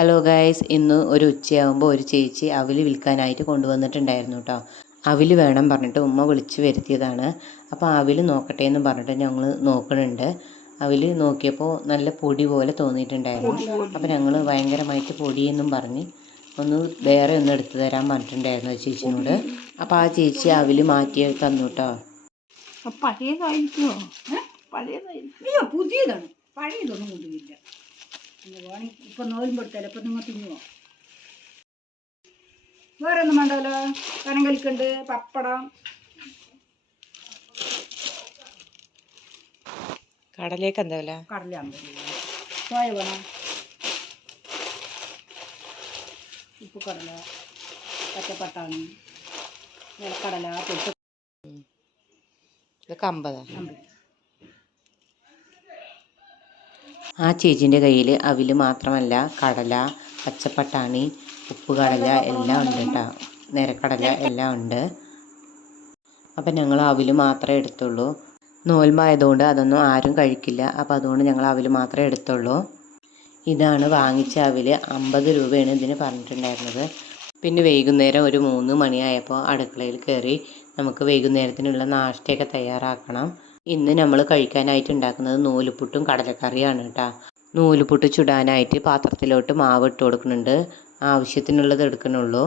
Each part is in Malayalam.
ഹലോ ഗൈസ്, ഇന്ന് ഒരു ഉച്ചയാകുമ്പോൾ ഒരു ചേച്ചി അവിൽ വിൽക്കാനായിട്ട് കൊണ്ടുവന്നിട്ടുണ്ടായിരുന്നു കേട്ടോ. അവിൽ വേണം പറഞ്ഞിട്ട് ഉമ്മ വിളിച്ച് വരുത്തിയതാണ്. അപ്പോൾ അവിൽ നോക്കട്ടെ എന്ന് പറഞ്ഞിട്ട് ഞങ്ങൾ നോക്കണുണ്ട്. അവിൽ നോക്കിയപ്പോൾ നല്ല പൊടി പോലെ തോന്നിയിട്ടുണ്ടായിരുന്നു. അപ്പോൾ ഞങ്ങൾ ഭയങ്കരമായിട്ട് പൊടിയെന്നും പറഞ്ഞ് വേറെ ഒന്ന് എടുത്തു തരാൻ പറഞ്ഞിട്ടുണ്ടായിരുന്നു ആ ചേച്ചിനോട്. അപ്പോൾ ആ ചേച്ചി അവിൽ മാറ്റി തന്നു കേട്ടോ. പഴയതായിരിക്കുമോ? പഴയതായിരിക്കും, പുതിയതാണ്. പഴയതൊന്നും കൊണ്ടുപോയില്ല. ഇപ്പം നോലുമ്പെടുത്താലോ, ഇപ്പം നിങ്ങൾ തിന്നുമോ? വേറെ ഒന്നും വേണ്ടല്ലോ. കനം കളിക്കണ്ട്, പപ്പടം, കടലേക്ക് എന്താ വില? കടല സോയ വേണം, ഉപ്പ് കടല, പച്ചപ്പട്ടാണി, നിലക്കടല, പൊട്ട്. ഇതൊക്കെ 50. ആ ചേച്ചീൻ്റെ കയ്യിൽ അവിൽ മാത്രമല്ല കടല, പച്ചപ്പട്ടാണി, ഉപ്പ് കടല എല്ലാം ഉണ്ട് കേട്ടോ. നിരക്കടല എല്ലാം ഉണ്ട്. അപ്പം ഞങ്ങൾ അവിൽ മാത്രമേ എടുത്തുള്ളൂ. നോൽമ്പായതുകൊണ്ട് അതൊന്നും ആരും കഴിക്കില്ല. അപ്പോൾ അതുകൊണ്ട് ഞങ്ങൾ അവിൽ മാത്രമേ എടുത്തുള്ളൂ. ഇതാണ് വാങ്ങിച്ച അവിൽ. 50 രൂപയാണ് ഇതിന് പറഞ്ഞിട്ടുണ്ടായിരുന്നത്. പിന്നെ വൈകുന്നേരം ഒരു 3 മണിയായപ്പോൾ അടുക്കളയിൽ കയറി നമുക്ക് വൈകുന്നേരത്തിനുള്ള നാഷ്ടയൊക്കെ തയ്യാറാക്കണം. ഇന്ന് നമ്മൾ കഴിക്കാനായിട്ട് ഉണ്ടാക്കുന്നത് നൂലുപുട്ടും കടലക്കറിയാണ് കേട്ടോ. നൂലുപുട്ട് ചുടാനായിട്ട് പാത്രത്തിലോട്ട് മാവ് ഇട്ട് കൊടുക്കുന്നുണ്ട്. ആവശ്യത്തിനുള്ളത് എടുക്കണുള്ളൂ.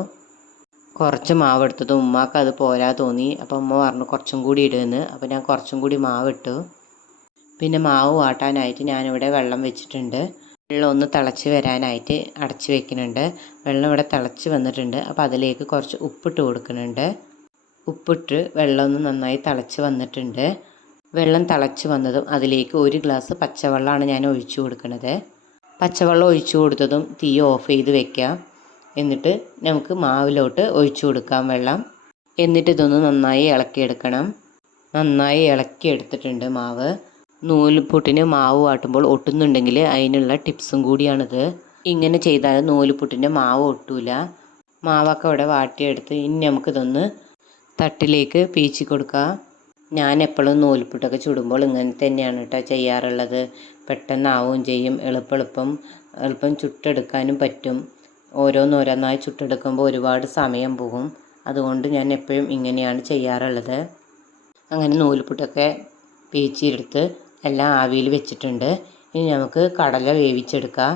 കുറച്ച് മാവ് എടുത്തത് ഉമ്മാക്ക് അത് പോരാ തോന്നി. അപ്പോൾ ഉമ്മ പറഞ്ഞു കുറച്ചും കൂടി ഇടുമെന്ന്. അപ്പോൾ ഞാൻ കുറച്ചും കൂടി മാവ് ഇട്ടു. പിന്നെ മാവ് വാട്ടാനായിട്ട് ഞാനിവിടെ വെള്ളം വെച്ചിട്ടുണ്ട്. വെള്ളം ഒന്ന് തിളച്ച് വരാനായിട്ട് അടച്ച് വെക്കുന്നുണ്ട്. വെള്ളം ഇവിടെ തിളച്ച് വന്നിട്ടുണ്ട്. അപ്പോൾ അതിലേക്ക് കുറച്ച് ഉപ്പിട്ട് കൊടുക്കുന്നുണ്ട്. ഉപ്പിട്ട് വെള്ളം ഒന്ന് നന്നായി തിളച്ച് വന്നിട്ടുണ്ട്. വെള്ളം തിളച്ച് വന്നതും അതിലേക്ക് 1 ഗ്ലാസ് പച്ചവെള്ളമാണ് ഞാൻ ഒഴിച്ചു കൊടുക്കുന്നത്. പച്ചവെള്ളം ഒഴിച്ചു കൊടുത്തതും തീ ഓഫ് ചെയ്ത് വെക്കാം. എന്നിട്ട് നമുക്ക് മാവിലോട്ട് ഒഴിച്ചു കൊടുക്കാം വെള്ളം. എന്നിട്ട് ഇതൊന്ന് നന്നായി ഇളക്കിയെടുക്കണം. നന്നായി ഇളക്കിയെടുത്തിട്ടുണ്ട് മാവ്. നൂലുപുട്ടിന് മാവ് വാട്ടുമ്പോൾ ഒട്ടുന്നുണ്ടെങ്കിൽ അതിനുള്ള ടിപ്സും കൂടിയാണിത്. ഇങ്ങനെ ചെയ്താൽ നൂലുപുട്ടിൻ്റെ മാവ് ഒട്ടൂല. മാവൊക്കെ ഇവിടെ വാട്ടിയെടുത്ത് ഇനി നമുക്കിതൊന്ന് തട്ടിലേക്ക് പീച്ചി കൊടുക്കാം. ഞാൻ എപ്പോഴും നൂൽപുട്ടൊക്കെ ചുടുമ്പോൾ ഇങ്ങനെ തന്നെയാണ് കേട്ടോ ചെയ്യാറുള്ളത്. പെട്ടെന്നാവുകയും ചെയ്യും. എളുപ്പം ചുട്ടെടുക്കാനും പറ്റും. ഓരോന്നോരോന്നായി ചുട്ടെടുക്കുമ്പോൾ ഒരുപാട് സമയം പോകും. അതുകൊണ്ട് ഞാൻ എപ്പോഴും ഇങ്ങനെയാണ് ചെയ്യാറുള്ളത്. അങ്ങനെ നൂൽപുട്ടൊക്കെ പീച്ചിയെടുത്ത് എല്ലാം ആവിയിൽ വെച്ചിട്ടുണ്ട്. ഇനി നമുക്ക് കടല വേവിച്ചെടുക്കാം.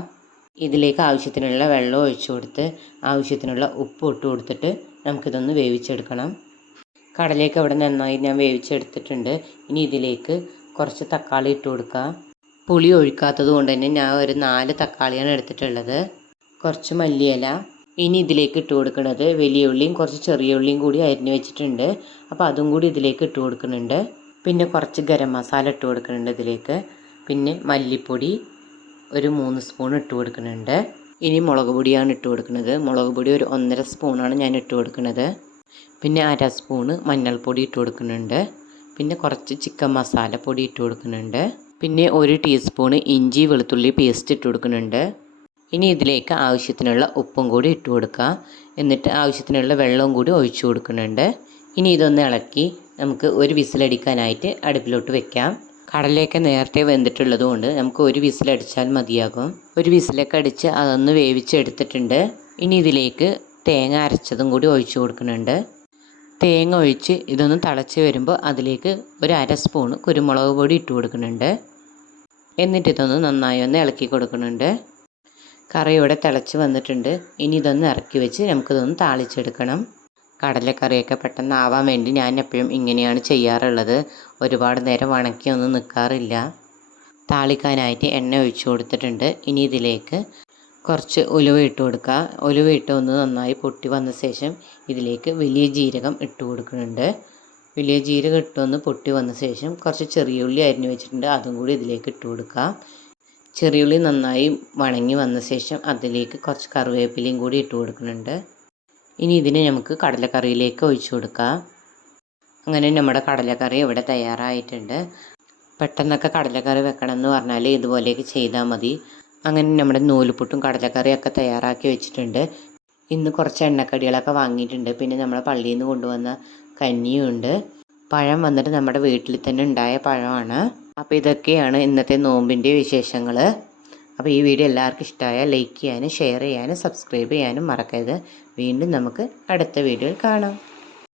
ഇതിലേക്ക് ആവശ്യത്തിനുള്ള വെള്ളം ഒഴിച്ചു കൊടുത്ത് ആവശ്യത്തിനുള്ള ഉപ്പ് ഇട്ട് കൊടുത്തിട്ട് നമുക്കിതൊന്ന് വേവിച്ചെടുക്കണം. കടലയൊക്കെ ഇവിടെ നന്നായി ഞാൻ വേവിച്ചെടുത്തിട്ടുണ്ട്. ഇനി ഇതിലേക്ക് കുറച്ച് തക്കാളി ഇട്ട് കൊടുക്കാം. പുളി ഒഴിക്കാത്തത് കൊണ്ട് തന്നെ ഞാൻ ഒരു 4 തക്കാളിയാണ് എടുത്തിട്ടുള്ളത്. കുറച്ച് മല്ലിയില. ഇനി ഇതിലേക്ക് ഇട്ട് കൊടുക്കുന്നത് വലിയ ഉള്ളിയും കുറച്ച് ചെറിയ ഉള്ളിയും കൂടി അരിഞ്ഞ് വെച്ചിട്ടുണ്ട്. അപ്പോൾ അതും കൂടി ഇതിലേക്ക് ഇട്ട് കൊടുക്കുന്നുണ്ട്. പിന്നെ കുറച്ച് ഗരം മസാല ഇട്ട് കൊടുക്കുന്നുണ്ട് ഇതിലേക്ക്. പിന്നെ മല്ലിപ്പൊടി ഒരു 3 സ്പൂൺ ഇട്ട് കൊടുക്കുന്നുണ്ട്. ഇനി മുളക് പൊടിയാണ് ഇട്ട് കൊടുക്കുന്നത്. മുളക് പൊടി ഒരു 1.5 സ്പൂണാണ് ഞാൻ ഇട്ട് കൊടുക്കുന്നത്. പിന്നെ 1/2 സ്പൂണ് മഞ്ഞൾപ്പൊടി ഇട്ട് കൊടുക്കുന്നുണ്ട്. പിന്നെ കുറച്ച് ചിക്കൻ മസാലപ്പൊടി ഇട്ട് കൊടുക്കുന്നുണ്ട്. പിന്നെ 1 ടീസ്പൂണ് ഇഞ്ചി വെളുത്തുള്ളി പേസ്റ്റ് ഇട്ട് കൊടുക്കുന്നുണ്ട്. ഇനി ഇതിലേക്ക് ആവശ്യത്തിനുള്ള ഉപ്പും കൂടി ഇട്ട് കൊടുക്കുക. എന്നിട്ട് ആവശ്യത്തിനുള്ള വെള്ളവും കൂടി ഒഴിച്ചു കൊടുക്കുന്നുണ്ട്. ഇനി ഇതൊന്ന് ഇളക്കി നമുക്ക് ഒരു വിസിലടിക്കാനായിട്ട് അടുപ്പിലോട്ട് വെക്കാം. കടലയൊക്കെ നേരത്തെ വെന്തിട്ടുള്ളത് കൊണ്ട് നമുക്ക് ഒരു വിസിലടിച്ചാൽ മതിയാകും. ഒരു വിസിലൊക്കെ അടിച്ച് അതൊന്ന് വേവിച്ചെടുത്തിട്ടുണ്ട്. ഇനി ഇതിലേക്ക് തേങ്ങ അരച്ചതും കൂടി ഒഴിച്ചു കൊടുക്കുന്നുണ്ട്. തേങ്ങ ഒഴിച്ച് ഇതൊന്ന് തിളച്ച് വരുമ്പോൾ അതിലേക്ക് ഒരു 1/2 സ്പൂൺ കുരുമുളക് പൊടി ഇട്ട് കൊടുക്കുന്നുണ്ട്. എന്നിട്ട് ഇതൊന്ന് നന്നായി ഒന്ന് ഇളക്കി കൊടുക്കുന്നുണ്ട്. കറി ഇവിടെ തിളച്ച് വന്നിട്ടുണ്ട്. ഇനി ഇതൊന്ന് ഇറക്കി വെച്ച് നമുക്കിതൊന്ന് താളിച്ചെടുക്കണം. കടലക്കറിയൊക്കെ പെട്ടെന്ന് ആവാൻ വേണ്ടി ഞാൻ എപ്പോഴും ഇങ്ങനെയാണ് ചെയ്യാറുള്ളത്. ഒരുപാട് നേരം വണക്കിയൊന്നും നിൽക്കാറില്ല. താളിക്കാനായിട്ട് എണ്ണ ഒഴിച്ചു കൊടുത്തിട്ടുണ്ട്. ഇനി ഇതിലേക്ക് കുറച്ച് ഉലുവ ഇട്ട് കൊടുക്കുക. ഉലുവ ഇട്ട് ഒന്ന് നന്നായി പൊട്ടി വന്ന ശേഷം ഇതിലേക്ക് വലിയ ജീരകം ഇട്ട് കൊടുക്കുന്നുണ്ട്. വലിയ ജീരകം ഇട്ടൊന്ന് പൊട്ടി വന്ന ശേഷം കുറച്ച് ചെറിയ ഉള്ളി അരിഞ്ഞ് വെച്ചിട്ടുണ്ട്. അതും കൂടി ഇതിലേക്ക് ഇട്ട് കൊടുക്കുക. ചെറിയുള്ളി നന്നായി വണങ്ങി വന്ന ശേഷം അതിലേക്ക് കുറച്ച് കറിവേപ്പിലയും കൂടി ഇട്ട് കൊടുക്കുന്നുണ്ട്. ഇനി ഇതിനെ നമുക്ക് കടലക്കറിയിലേക്ക് ഒഴിച്ചു കൊടുക്കാം. അങ്ങനെ നമ്മുടെ കടലക്കറി ഇവിടെ തയ്യാറായിട്ടുണ്ട്. പെട്ടെന്നൊക്കെ കടലക്കറി വെക്കണം എന്ന് പറഞ്ഞാൽ ഇതുപോലെയൊക്കെ ചെയ്താൽ മതി. അങ്ങനെ നമ്മുടെ നൂലുപുട്ടും കടലക്കറിയൊക്കെ തയ്യാറാക്കി വെച്ചിട്ടുണ്ട്. ഇന്ന് കുറച്ച് എണ്ണക്കടികളൊക്കെ വാങ്ങിയിട്ടുണ്ട്. പിന്നെ നമ്മുടെ പള്ളിയിൽ നിന്ന് കൊണ്ടുവന്ന കഞ്ഞിയുണ്ട്. പഴം വന്നിട്ട് നമ്മുടെ വീട്ടിൽ തന്നെ ഉണ്ടായ പഴമാണ്. അപ്പോൾ ഇതൊക്കെയാണ് ഇന്നത്തെ നോമ്പിൻ്റെ വിശേഷങ്ങൾ. അപ്പോൾ ഈ വീഡിയോ എല്ലാവർക്കും ഇഷ്ടമായാൽ ലൈക്ക് ചെയ്യാനും ഷെയർ ചെയ്യാനും സബ്സ്ക്രൈബ് ചെയ്യാനും മറക്കരുത്. വീണ്ടും നമുക്ക് അടുത്ത വീഡിയോയിൽ കാണാം.